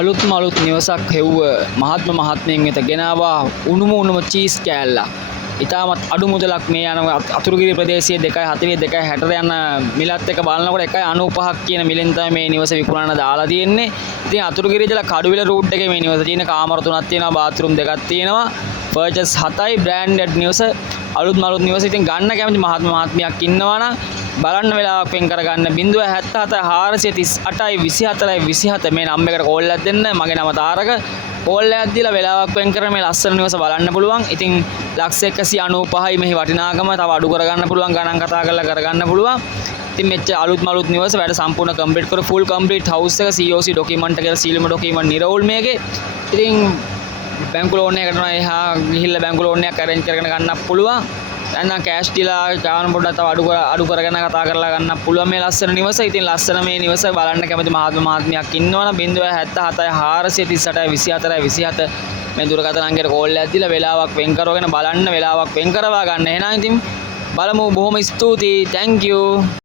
අලුත් නිවසක් හෙව්ව මහත්මයෙන් වෙත ගෙනාවා උණුම චීස් කෑල්ලක්. ඉතාමත් අඩු මුදලක් මේ යන අතුරුගිරි ප්‍රදේශයේ 2.40 2.60 යන මිලත් එක බලනකොට 1.95ක් කියන මිලෙන් තමයි මේ නිවස විකුණන්න දාලා තියෙන්නේ. ඉතින් අතුරුගිරිය ඉඳලා කඩුවිල රූට් එකේ මේ නිවස තියෙන කාමර 3ක් තියෙනවා, බාත්රූම් 2ක් තියෙනවා. පර්චස් 7යි බ්‍රෑන්ඩඩ් නිවස අලුත් නිවස. ඉතින් ගන්න කැමති මහත්මයක් ඉන්නවා නම් බලන්න වෙලාවක් වෙන් කරගන්න 077 438යි 24යි 27 මේ නම්බර් එකට කෝල් එකක් දෙන්න. මගේ නම තාරක. කෝල් එකක් දීලා වෙලාවක් වෙන් කරගෙන මේ ලස්සන නිවස බලන්න පුළුවන්. ඉතින් 195යි මෙහි වටිනාකම තව අඩු කරගන්න පුළුවන්, ගණන් කතා කරලා කරගන්න පුළුවන්. ඉතින් මෙච්චර අලුත් නිවස වැඩ සම්පූර්ණ කම්ප්ලීට් කර ෆුල් කම්ප්ලීට් හවුස් එක COC ඩොකියුමන්ට් එක සීලම ඩොකියුමන්ට් නිරවුල් මේකේ. ඉතින් බැංකු ලෝන් එකකට නම් එහා ගිහිල්ලා බැංකු ලෝන් එකක් අරේන්ජ් කරගෙන ගන්නත් පුළුවන්. නැත්නම් කෑෂ් දීලා ගාන පොඩ්ඩක් තව අඩු කරගෙන කතා කරලා ගන්නත් පුළුවන් මේ ලස්සන නිවස. ඉතින් ලස්සන මේ නිවස බලන්න කැමති මහත්මයක් ඉන්නවනම් 077 438යි 24යි 27 මේ දුරකථන අංකයට කෝල් එකක් දීලා වෙලාවක් වෙන් කරගෙන බලන්න, වෙලාවක් වෙන් කරවා ගන්න. එහෙනම් ඉතින් බලමු. බොහොම ස්තුතියි. thank you.